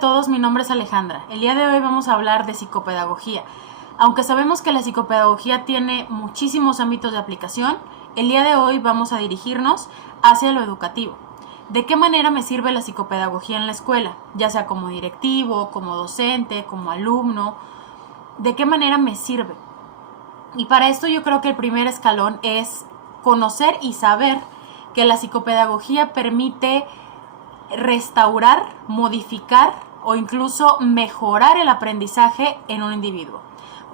a todos, mi nombre es Alejandra. El día de hoy vamos a hablar de psicopedagogía. Aunque sabemos que la psicopedagogía tiene muchísimos ámbitos de aplicación, el día de hoy vamos a dirigirnos hacia lo educativo. ¿De qué manera me sirve la psicopedagogía en la escuela? Ya sea como directivo, como docente, como alumno. ¿De qué manera me sirve? Y para esto yo creo que el primer escalón es conocer y saber que la psicopedagogía permite restaurar, modificar o incluso mejorar el aprendizaje en un individuo.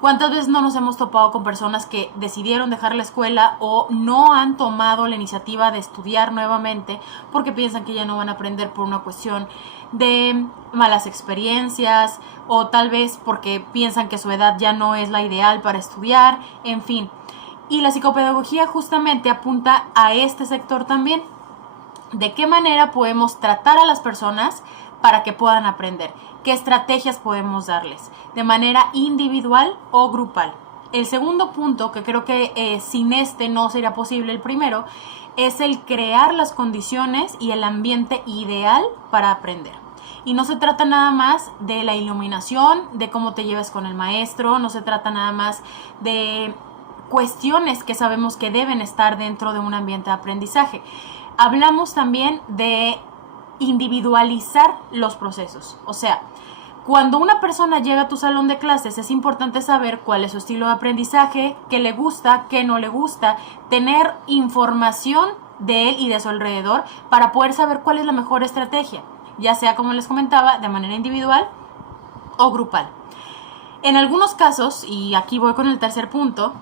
¿Cuántas veces no nos hemos topado con personas que decidieron dejar la escuela o no han tomado la iniciativa de estudiar nuevamente porque piensan que ya no van a aprender por una cuestión de malas experiencias o tal vez porque piensan que su edad ya no es la ideal para estudiar, en fin? Y la psicopedagogía justamente apunta a este sector también. ¿De qué manera podemos tratar a las personas para que puedan aprender? ¿Qué estrategias podemos darles? ¿De manera individual o grupal? El segundo punto, que creo que sin este no sería posible el primero, es el crear las condiciones y el ambiente ideal para aprender. Y no se trata nada más de la iluminación, de cómo te lleves con el maestro, no se trata nada más de cuestiones que sabemos que deben estar dentro de un ambiente de aprendizaje. Hablamos también de individualizar los procesos. O sea, cuando una persona llega a tu salón de clases es importante saber cuál es su estilo de aprendizaje, qué le gusta, qué no le gusta, tener información de él y de su alrededor para poder saber cuál es la mejor estrategia, ya sea, como les comentaba, de manera individual o grupal. En algunos casos, y aquí voy con el tercer punto,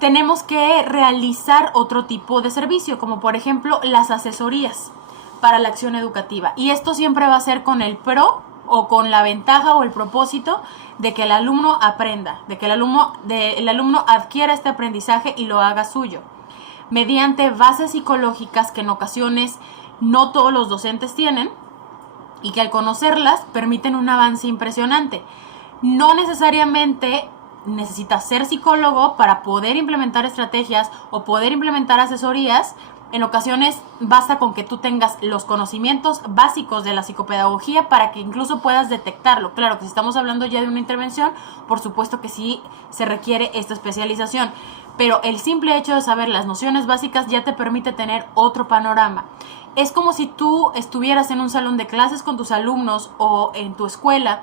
tenemos que realizar otro tipo de servicio, como por ejemplo las asesorías para la acción educativa. Y esto siempre va a ser con el pro o con la ventaja o el propósito de que el alumno aprenda, de que el alumno adquiera este aprendizaje y lo haga suyo, mediante bases psicológicas que en ocasiones no todos los docentes tienen y que al conocerlas permiten un avance impresionante. No necesariamente necesitas ser psicólogo para poder implementar estrategias o poder implementar asesorías. En ocasiones basta con que tú tengas los conocimientos básicos de la psicopedagogía para que incluso puedas detectarlo. Claro que si estamos hablando ya de una intervención, por supuesto que sí se requiere esta especialización, pero el simple hecho de saber las nociones básicas ya te permite tener otro panorama. Es como si tú estuvieras en un salón de clases con tus alumnos o en tu escuela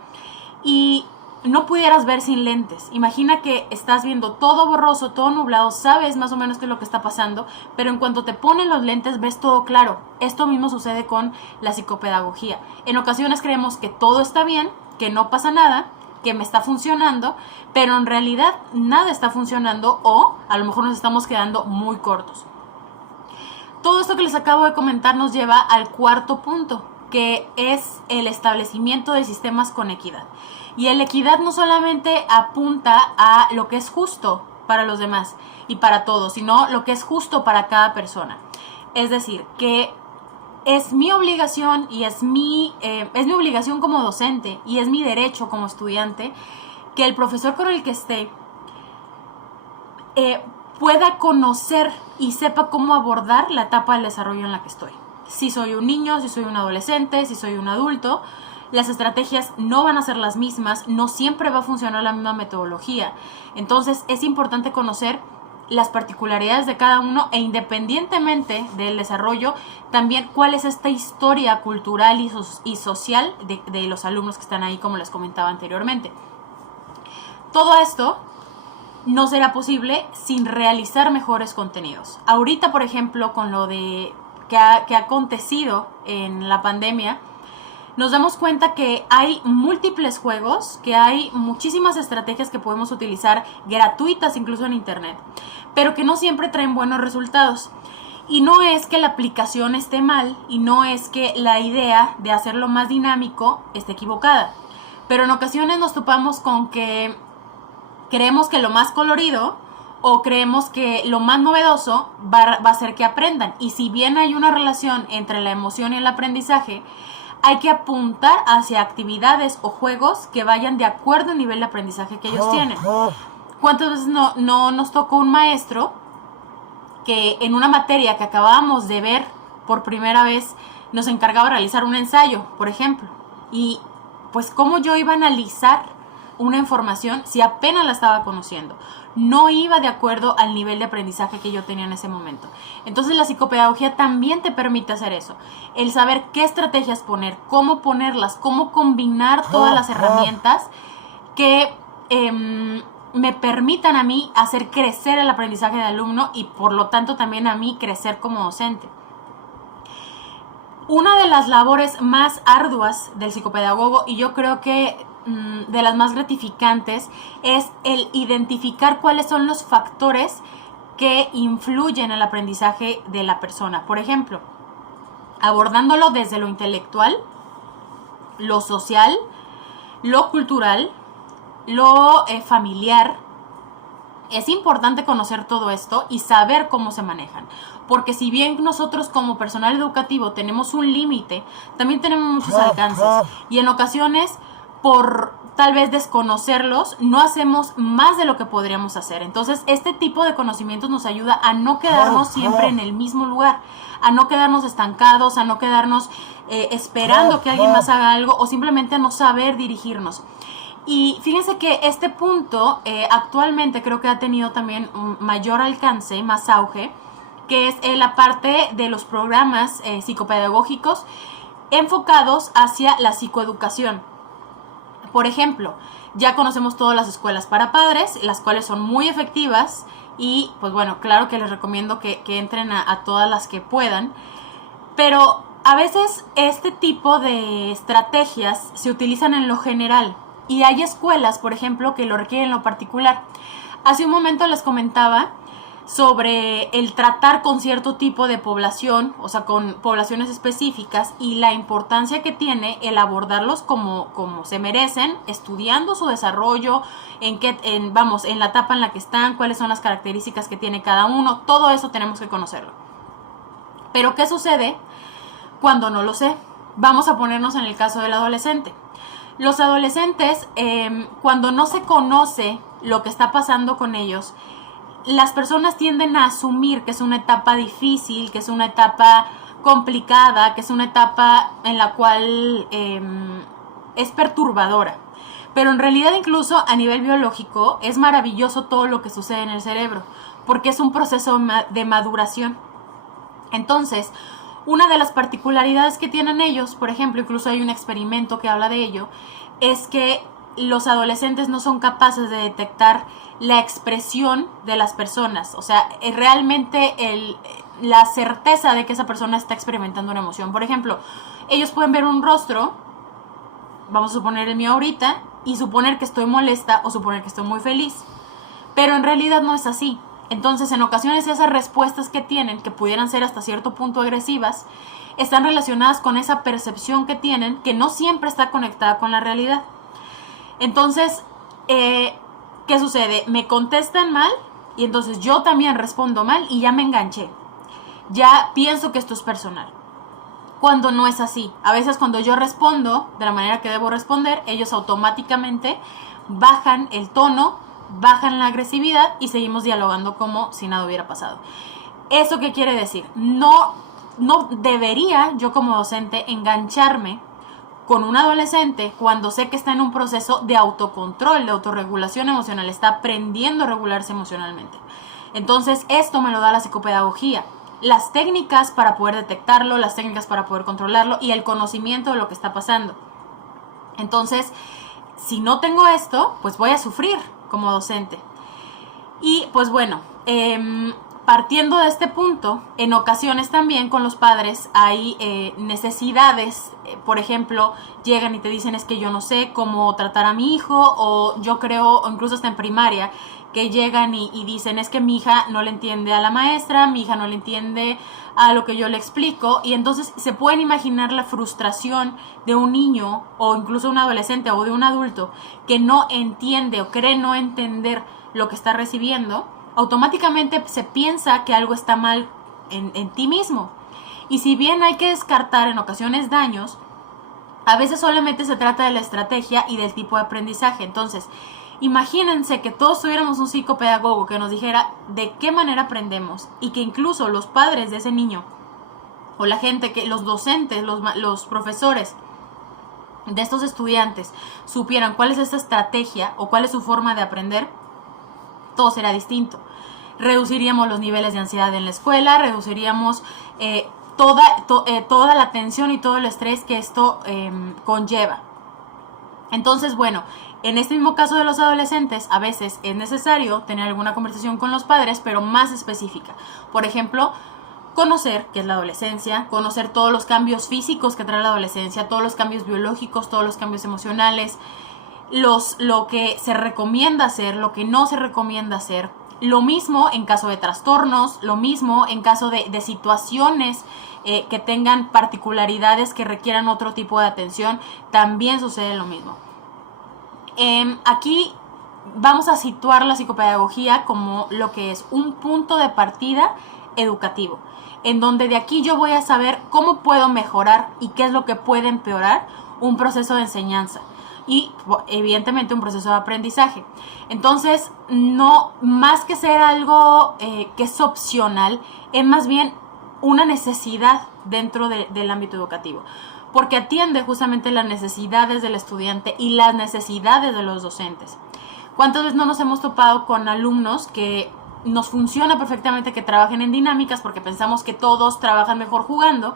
y no pudieras ver sin lentes. Imagina que estás viendo todo borroso, todo nublado, sabes más o menos qué es lo que está pasando, pero en cuanto te ponen los lentes ves todo claro. Esto mismo sucede con la psicopedagogía. En ocasiones creemos que todo está bien, que no pasa nada, que me está funcionando, pero en realidad nada está funcionando o a lo mejor nos estamos quedando muy cortos. Todo esto que les acabo de comentar nos lleva al cuarto punto, que es el establecimiento de sistemas con equidad. Y la equidad no solamente apunta a lo que es justo para los demás y para todos, sino lo que es justo para cada persona. Es decir, que es mi obligación y es mi obligación como docente y es mi derecho como estudiante que el profesor con el que esté pueda conocer y sepa cómo abordar la etapa del desarrollo en la que estoy. Si soy un niño, si soy un adolescente, si soy un adulto, las estrategias no van a ser las mismas, no siempre va a funcionar la misma metodología. Entonces es importante conocer las particularidades de cada uno e independientemente del desarrollo, también cuál es esta historia cultural y social de los alumnos que están ahí, como les comentaba anteriormente. Todo esto no será posible sin realizar mejores contenidos. Ahorita, por ejemplo, con lo de que ha acontecido en la pandemia, nos damos cuenta que hay múltiples juegos, que hay muchísimas estrategias que podemos utilizar gratuitas incluso en internet, pero que no siempre traen buenos resultados. Y no es que la aplicación esté mal y no es que la idea de hacerlo más dinámico esté equivocada, pero en ocasiones nos topamos con que creemos que lo más colorido o creemos que lo más novedoso va a hacer que aprendan. Y si bien hay una relación entre la emoción y el aprendizaje, hay que apuntar hacia actividades o juegos que vayan de acuerdo al nivel de aprendizaje que ellos tienen. ¿Cuántas veces no nos tocó un maestro que en una materia que acabábamos de ver por primera vez nos encargaba de realizar un ensayo, por ejemplo? y pues cómo yo iba a analizar una información si apenas la estaba conociendo. No iba de acuerdo al nivel de aprendizaje que yo tenía en ese momento. Entonces la psicopedagogía también te permite hacer eso. El saber qué estrategias poner, cómo ponerlas, cómo combinar todas las herramientas que me permitan a mí hacer crecer el aprendizaje del alumno y por lo tanto también a mí crecer como docente. Una de las labores más arduas del psicopedagogo, y yo creo que de las más gratificantes, es el identificar cuáles son los factores que influyen en el aprendizaje de la persona. Por ejemplo, abordándolo desde lo intelectual, lo social, lo cultural, lo familiar. Es importante conocer todo esto y saber cómo se manejan, porque si bien nosotros como personal educativo tenemos un límite, también tenemos muchos alcances y en ocasiones por tal vez desconocerlos no hacemos más de lo que podríamos hacer. Entonces este tipo de conocimientos nos ayuda a no quedarnos siempre en el mismo lugar, a no quedarnos estancados, a no quedarnos esperando que alguien más haga algo o simplemente a no saber dirigirnos. Y fíjense que este punto actualmente creo que ha tenido también un mayor alcance, más auge, que es la parte de los programas psicopedagógicos enfocados hacia la psicoeducación. Por ejemplo, ya conocemos todas las escuelas para padres, las cuales son muy efectivas y pues bueno, claro que les recomiendo que entren a todas las que puedan, pero a veces este tipo de estrategias se utilizan en lo general. Y hay escuelas, por ejemplo, que lo requieren en lo particular. Hace un momento les comentaba sobre el tratar con cierto tipo de población, o sea, con poblaciones específicas y la importancia que tiene el abordarlos como se merecen, estudiando su desarrollo, en la etapa en la que están, cuáles son las características que tiene cada uno, todo eso tenemos que conocerlo. Pero ¿qué sucede cuando no lo sé? Vamos a ponernos en el caso del adolescente. Los adolescentes, cuando no se conoce lo que está pasando con ellos, las personas tienden a asumir que es una etapa difícil, que es una etapa complicada, que es una etapa en la cual es perturbadora. Pero en realidad incluso a nivel biológico es maravilloso todo lo que sucede en el cerebro, porque es un proceso de maduración. Entonces, una de las particularidades que tienen ellos, por ejemplo, incluso hay un experimento que habla de ello, es que los adolescentes no son capaces de detectar la expresión de las personas. O sea, realmente la certeza de que esa persona está experimentando una emoción. Por ejemplo, ellos pueden ver un rostro, vamos a suponer el mío ahorita, y suponer que estoy molesta o suponer que estoy muy feliz. Pero en realidad no es así. Entonces, en ocasiones esas respuestas que tienen, que pudieran ser hasta cierto punto agresivas, están relacionadas con esa percepción que tienen, que no siempre está conectada con la realidad. Entonces, ¿qué sucede? Me contestan mal y entonces yo también respondo mal y ya me enganché. Ya pienso que esto es personal. Cuando no es así. A veces cuando yo respondo de la manera que debo responder, ellos automáticamente bajan el tono, bajan la agresividad y seguimos dialogando como si nada hubiera pasado. ¿Eso qué quiere decir? No debería yo como docente engancharme con un adolescente cuando sé que está en un proceso de autocontrol, de autorregulación emocional, está aprendiendo a regularse emocionalmente. Entonces esto me lo da la psicopedagogía, las técnicas para poder detectarlo, las técnicas para poder controlarlo y el conocimiento de lo que está pasando. Entonces, si no tengo esto, pues voy a sufrir como docente. Y pues bueno, partiendo de este punto, en ocasiones también con los padres hay necesidades. Por ejemplo, llegan y te dicen es que yo no sé cómo tratar a mi hijo, o yo creo, o incluso hasta en primaria, que llegan y dicen es que mi hija no le entiende a la maestra, mi hija no le entiende a lo que yo le explico, y entonces se pueden imaginar la frustración de un niño o incluso un adolescente o de un adulto que no entiende o cree no entender lo que está recibiendo. Automáticamente se piensa que algo está mal en ti mismo. Y si bien hay que descartar en ocasiones daños, a veces solamente se trata de la estrategia y del tipo de aprendizaje. Entonces, imagínense que todos tuviéramos un psicopedagogo que nos dijera de qué manera aprendemos y que incluso los padres de ese niño o la gente, que los docentes, los profesores, de estos estudiantes supieran cuál es esta estrategia o cuál es su forma de aprender, todo será distinto. Reduciríamos los niveles de ansiedad en la escuela, reduciríamos toda la tensión y todo el estrés que esto conlleva. Entonces, bueno, en este mismo caso de los adolescentes, a veces es necesario tener alguna conversación con los padres, pero más específica. Por ejemplo, conocer qué es la adolescencia, conocer todos los cambios físicos que trae la adolescencia, todos los cambios biológicos, todos los cambios emocionales, lo que se recomienda hacer, lo que no se recomienda hacer. Lo mismo en caso de trastornos, lo mismo en caso de situaciones que tengan particularidades que requieran otro tipo de atención, también sucede lo mismo. Aquí vamos a situar la psicopedagogía como lo que es un punto de partida educativo, en donde de aquí yo voy a saber cómo puedo mejorar y qué es lo que puede empeorar un proceso de enseñanza y evidentemente un proceso de aprendizaje. Entonces, no más que ser algo que es opcional, es más bien una necesidad dentro del ámbito educativo, porque atiende justamente las necesidades del estudiante y las necesidades de los docentes. ¿Cuántas veces no nos hemos topado con alumnos que nos funciona perfectamente que trabajen en dinámicas porque pensamos que todos trabajan mejor jugando,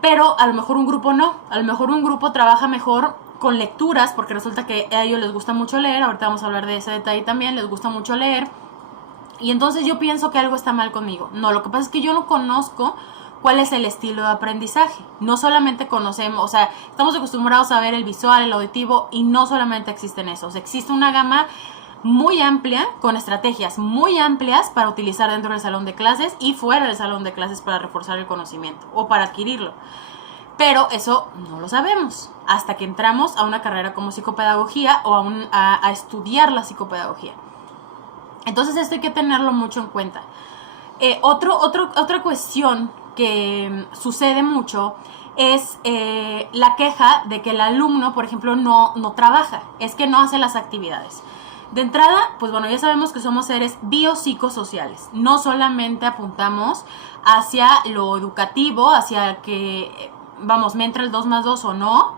pero a lo mejor un grupo no, a lo mejor un grupo trabaja mejor con lecturas porque resulta que a ellos les gusta mucho leer, ahorita vamos a hablar de ese detalle también, les gusta mucho leer, y entonces yo pienso que algo está mal conmigo. No, lo que pasa es que yo no conozco cuál es el estilo de aprendizaje. No solamente conocemos, o sea, estamos acostumbrados a ver el visual, el auditivo, y no solamente existen esos. Existe una gama muy amplia, con estrategias muy amplias para utilizar dentro del salón de clases y fuera del salón de clases para reforzar el conocimiento o para adquirirlo. Pero eso no lo sabemos hasta que entramos a una carrera como psicopedagogía o a estudiar la psicopedagogía. Entonces esto hay que tenerlo mucho en cuenta. Otra cuestión que sucede mucho es la queja de que el alumno, por ejemplo, no trabaja, es que no hace las actividades. De entrada, pues bueno, ya sabemos que somos seres biopsicosociales. No solamente apuntamos hacia lo educativo, hacia que, vamos, me entra el 2 más 2 o no,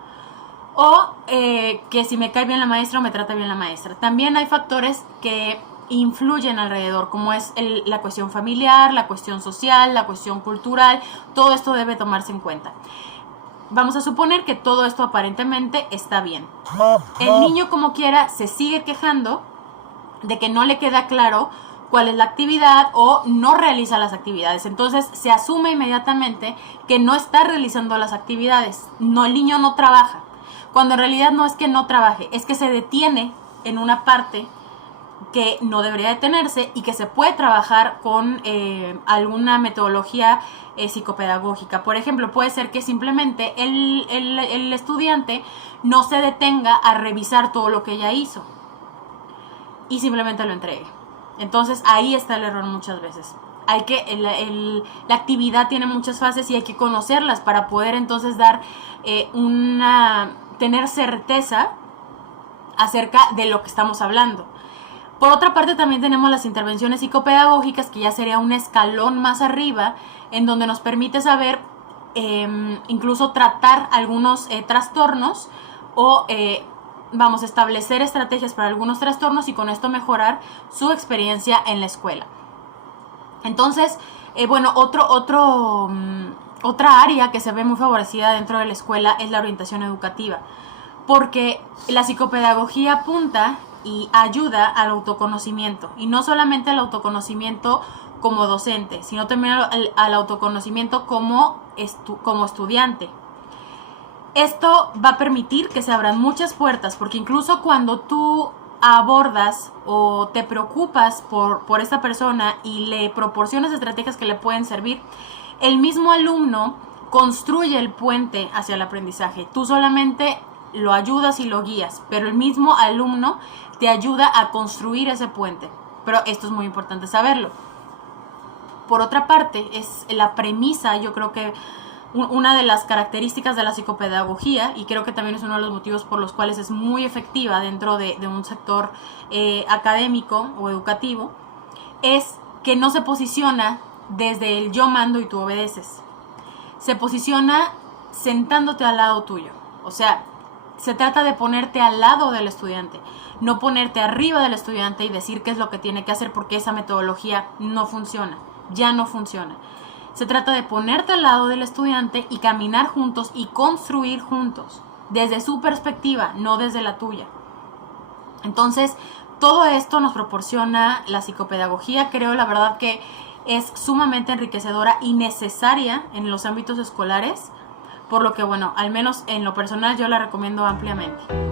o que si me cae bien la maestra o me trata bien la maestra. También hay factores que influyen alrededor, como es la cuestión familiar, la cuestión social, la cuestión cultural. Todo esto debe tomarse en cuenta. Vamos a suponer que todo esto aparentemente está bien. El niño, como quiera, se sigue quejando de que no le queda claro cuál es la actividad o no realiza las actividades. Entonces se asume inmediatamente que no está realizando las actividades. No, el niño no trabaja. Cuando en realidad no es que no trabaje, es que se detiene en una parte que no debería detenerse y que se puede trabajar con alguna metodología psicopedagógica. Por ejemplo, puede ser que simplemente el estudiante no se detenga a revisar todo lo que ya hizo y simplemente lo entregue. Entonces ahí está el error muchas veces. La actividad tiene muchas fases y hay que conocerlas para poder entonces dar tener certeza acerca de lo que estamos hablando. Por otra parte, también tenemos las intervenciones psicopedagógicas, que ya sería un escalón más arriba, en donde nos permite saber, incluso tratar algunos trastornos o, establecer estrategias para algunos trastornos y con esto mejorar su experiencia en la escuela. Entonces, otra área que se ve muy favorecida dentro de la escuela es la orientación educativa, porque la psicopedagogía apunta y ayuda al autoconocimiento, y no solamente al autoconocimiento como docente, sino también al autoconocimiento como estudiante. Esto va a permitir que se abran muchas puertas, porque incluso cuando tú abordas o te preocupas por esta persona y le proporcionas estrategias que le pueden servir, el mismo alumno construye el puente hacia el aprendizaje. Tú solamente lo ayudas y lo guías, pero el mismo alumno te ayuda a construir ese puente. Pero esto es muy importante saberlo. Por otra parte, es la premisa, yo creo que una de las características de la psicopedagogía, y creo que también es uno de los motivos por los cuales es muy efectiva dentro de un sector académico o educativo, es que no se posiciona desde el yo mando y tú obedeces. Se posiciona sentándote al lado tuyo. O sea, Se trata de ponerte al lado del estudiante, no ponerte arriba del estudiante y decir qué es lo que tiene que hacer, porque esa metodología no funciona, ya no funciona. Se trata de ponerte al lado del estudiante y caminar juntos y construir juntos, desde su perspectiva, no desde la tuya. Entonces, todo esto nos proporciona la psicopedagogía. Creo, la verdad, que es sumamente enriquecedora y necesaria en los ámbitos escolares, por lo que, bueno, al menos en lo personal yo la recomiendo ampliamente.